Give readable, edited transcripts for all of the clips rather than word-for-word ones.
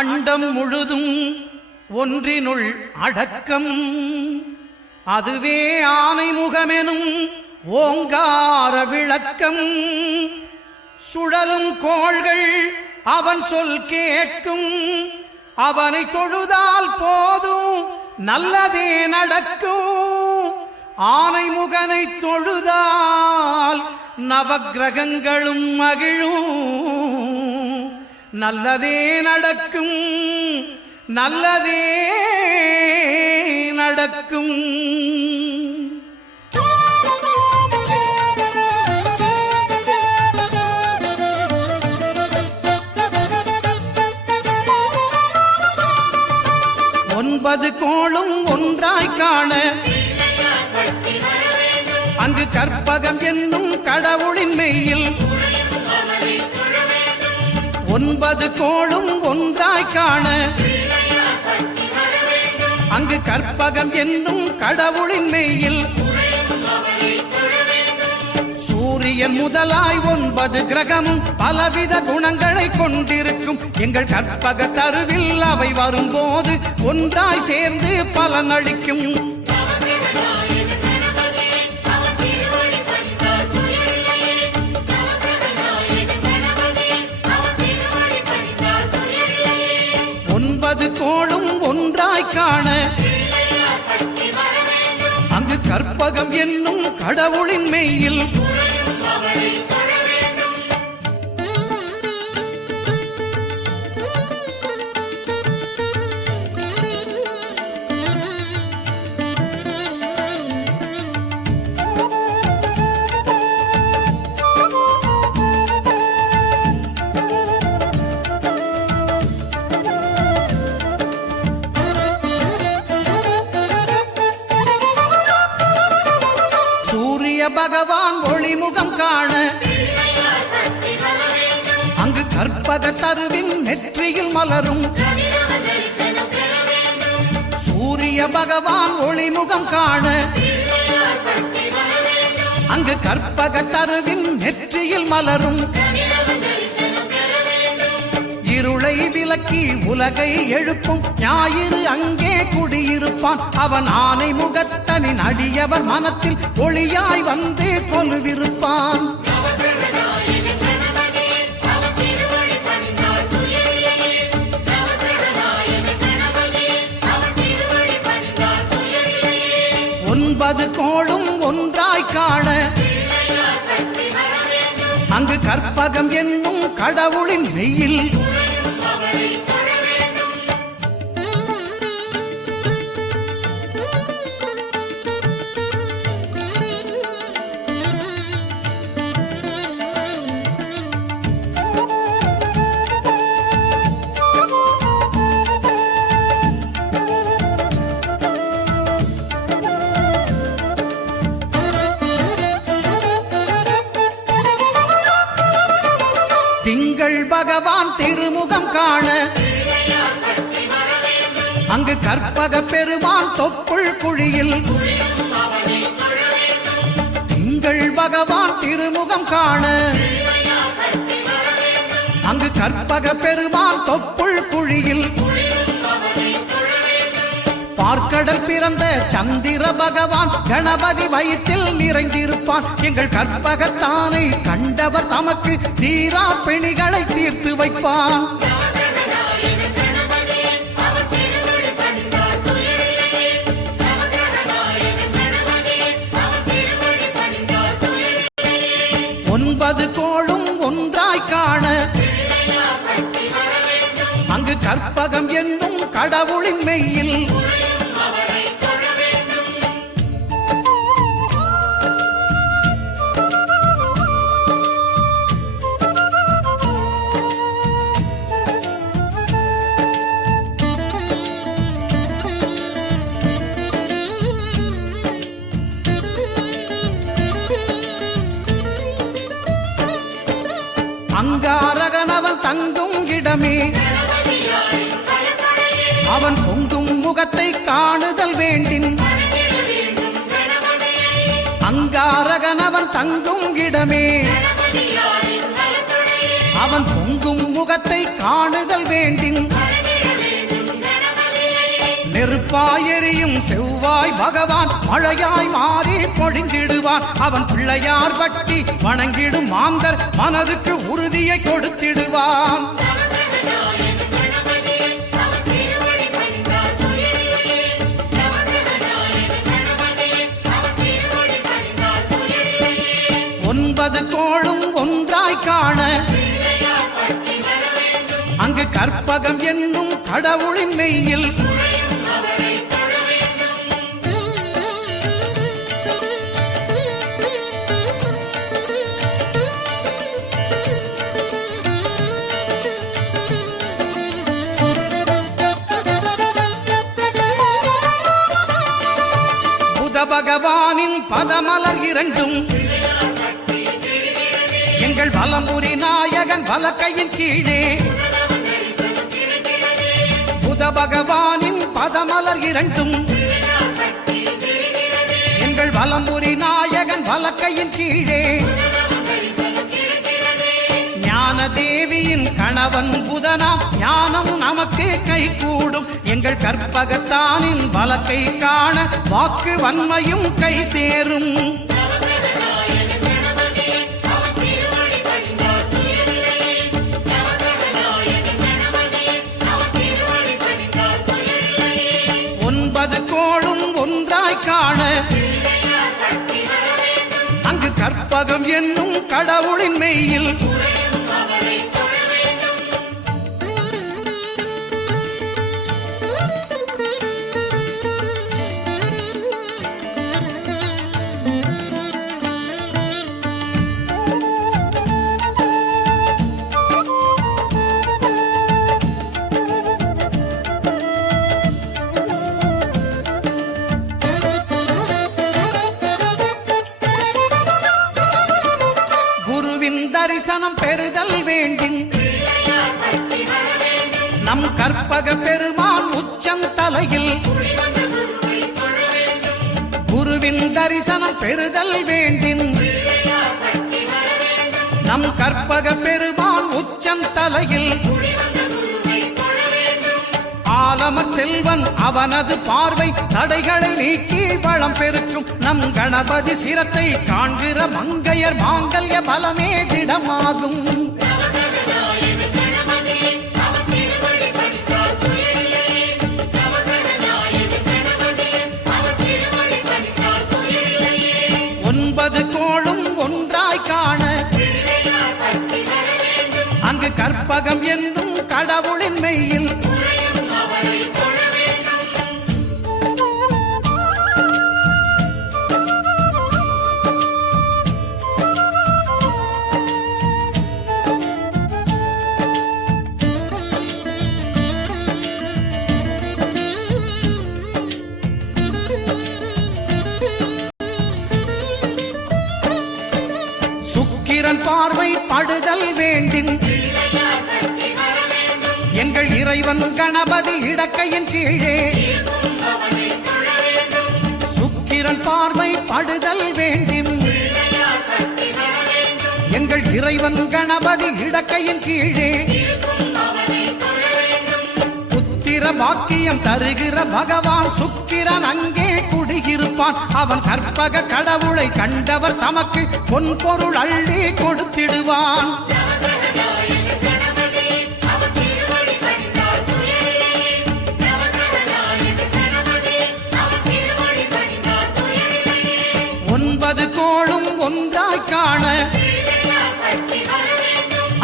அண்டம் முழுதும் ஒன்றினுள் அடக்கம், அதுவே ஆனைமுகமெனும் ஓங்கார விளக்கம். சுழலும் கோள்கள் அவன் சொல் கேட்கும், அவனை தொழுதால் போதும் நல்லதே நடக்கும். ஆனைமுகனை தொழுதால் நவக்கிரகங்களும் மகிழும், நல்லதே நடக்கும், நல்லதே நடக்கும். ஒன்பது கோளும் ஒன்றாய் காண அங்கு கற்பகம் என்னும் கடவுளின் மெய்யில். ஒன்பது கோளும் ஒன்றாய் காண அங்கு கற்பகம் என்னும் கடவுளின் மெய்யில். சூரியன் முதலாய் 9 கிரகமும் பலவித குணங்களை கொண்டிருக்கும். எங்கள் கற்பக தருவில் அவை வரும்போது ஒன்றாய் சேர்ந்து பலனளிக்கும். கோளும் ஒன்றாய் காண அங்கு கற்பகம் என்னும் கடவுளின் மெய்யில். பகவான் ஒளிமுகம் காண அங்கு கற்பக தருவின் நெற்றியில் மலரும். சூரிய பகவான் ஒளிமுகம் காண அங்கு கற்பக தருவின் நெற்றியில் மலரும். இருளை விலக்கி உலகை எழுப்பும் ஞாயிறு அங்கே குடியிருப்பான். அவன் ஆனை முகத்தனின் அடியவர் மனத்தில் ஒளியாய் வந்து கொலுவிருப்பான். ஒன்பது கோளும் ஒன்றாய் காண அங்கு கற்பகம் என்னும் கடவுளின் மெய்யில். திங்கள் பகவான் திருமுகம் காண அங்கு கற்பக பெருமான் தொப்புள் குழியில். திங்கள் பகவான் திருமுகம் காண அங்கு கற்பக பெருமான் தொப்புள் குழியில். பார்க்கடல் பிறந்த சந்திர பகவான் கணபதி வயிற்றில் நிறைந்திருப்பான். எங்கள் கற்பகத்தானை கண்டவர் தமக்கு தீரா பிணிகளை தீர்த்து வைப்பான். ஒன்பது கோளும் ஒன்றாய் காண அங்கு கற்பகம் என்னும் கடவுளின் மெய்யில். அங்காரகனவன் தங்கும் இடமே அவன் பொங்கும் முகத்தை காணுதல் வேண்டின். அங்காரகனவன் தங்கும் இடமே அவன் பொங்கும் முகத்தை காணுதல் வேண்டின். நெருப்பாயெறியும் செவ்வாய் பகவான் மழையாய் மாறி பொழிந்திடுவான். அவன் பிள்ளையார் பட்டி வணங்கிடும் மாந்தர் மனதுக்கு உறுதியை கொடுத்திடுவான். ஒன்பது கோளும் ஒன்றாய் காண அங்கு கற்பகம் என்னும் கடவுளின் மெய்யில் புத பகவானின் பதமலர் இரண்டும் எங்கள் வலம்புரி நாயகன் வலக்கையின் கீழே. புத பகவானின் பதமலர் இரண்டும் எங்கள் வலம்புரி நாயகன் வலக்கையின் கீழே. ஞான தேவியின் கணவன் புதனாம் ஞானம் நமக்கு கை கூடும். எங்கள் கற்பகத்தானின் வலக்கை காண வாக்கு வன்மையும் கை சேரும். ஒன்பது கோளும் ஒன்றாய் காண அங்கு கற்பகம் என்னும் கடவுளின் மெய்யில் தரிசனம் பெறுதல் வேண்டின் நம் கற்பக பெருமான் உச்சந்தலையில் குருவின் தரிசனம் பெறுதல் வேண்டின் நம் கற்பக பெருமான் உச்சந்தலையில் ஆலமர் செல்வன் அவனது பார்வை தடைகளை நீக்கி வளம் பெருக்கும். நம் கணபதி சிரத்தை காண்கிற மங்கையர் மாங்கல்ய பலமே திடமாகும். ஒன்பது கோளும் ஒன்றாய் காண அங்கு கற்பகம் என்னும் கடவுளின் மெய்யில் சுக்கிரன் பார்வை படுதல் வேண்டின் எங்கள் இறைவன் கணபதி இடக்கையின் கீழே. சுக்கிரன் பார்வை படுதல் வேண்டின் எங்கள் இறைவன் கணபதி இடக்கையின் கீழே. புத்திர பாக்கியம் தருகிற பகவான் சுக்கிரன் அங்கே குடியிருப்பான். அவன் கற்பக கடவுளை கண்டவர் தமக்கு பொன் பொருள் அள்ளி கொடுத்திடுவான். ஒன்பது கோளும் ஒன்றாய் காண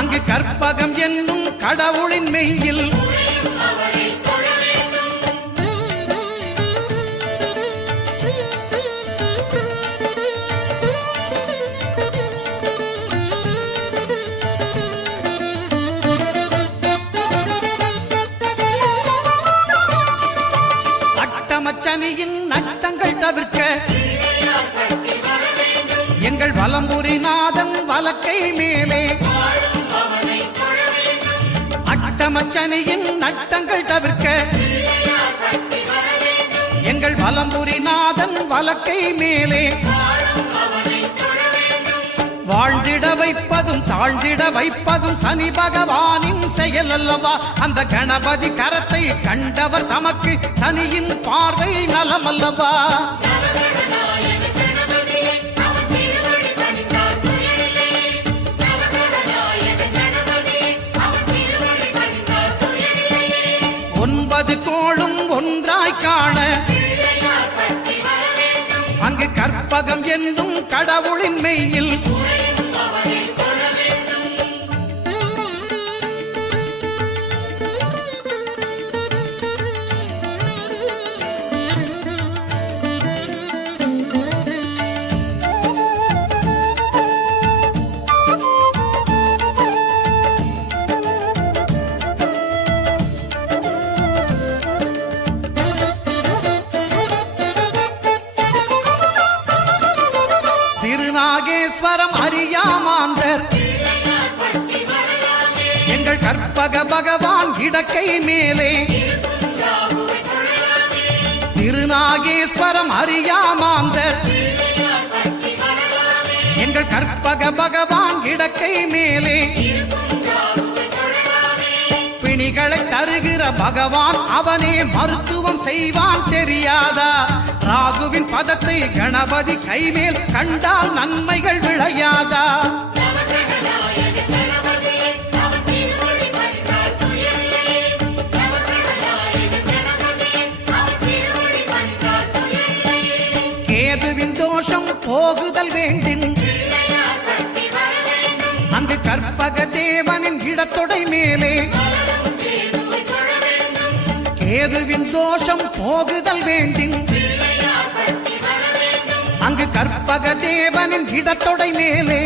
அங்கு கற்பகம் என்னும் கடவுளின் மெய்யில் அட்டமச்சனியின் நட்டங்கள் தவிர்க்க எங்கள் வலம்புரி நாதன் வலக்கை மேலே. அட்டமச்சனியின் நட்டங்கள் தவிர்க்க எங்கள் வலம்புரி நாதன் வலக்கை மேலே. வாழ்ந்திட வைப்பதும் தாழ்ந்திட வைப்பதும் சனி பகவானின் செயல் அல்லவா? அந்த கணபதி கரத்தை கண்டவர் தமக்கு சனியின் பார்வை நலம் அல்லவா? ஒன்பது கோளும் ஒன்றாய் காண அங்கு கற்பகம் என்னும் கடவுளின் மெய்யில் திருநாகேஸ்வரம் அறியாமாந்தர் எங்கள் கற்பக பகவான் இடக்கை மேலே திருநாகேஸ்வரம் அறியாமாந்தர் எங்கள் கற்பக பகவான் இடக்கை மேலே பிணிகளை தருகிற பகவான் அவனே மருத்துவம் செய்வான் தெரியாதா? ராகுவின் பதத்தை கணபதி கைமேல் கண்டால் நன்மைகள் விளையாதா? கேதுவின் தோஷம் போகுதல் வேண்டின் அங்கு கற்பக தேவனின் இடத்தொடை மேலே கேதுவின் தோஷம் போகுதல் வேண்டின் அங்கு கற்பக தேவனின் இடத்தொடை மேலே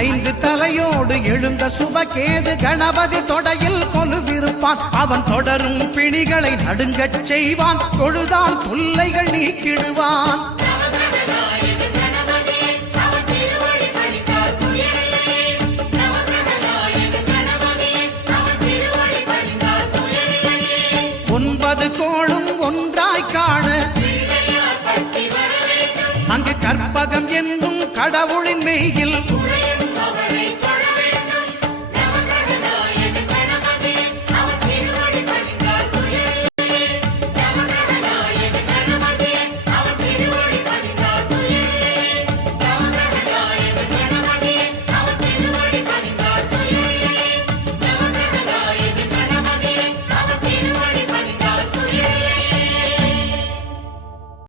ஐந்து தலையோடு எழுந்த சுபகேது கணபதி தொடையில் கொலுவிருப்பான். அவன் தொடரும் பிணிகளை நடுங்கச் செய்வான். தொழுதால் தொல்லைகள் நீக்கிடுவான். ஒன்பது கோளும் ஒன்றாய் காண அங்கு கற்பகம் என்னும் கடவுள்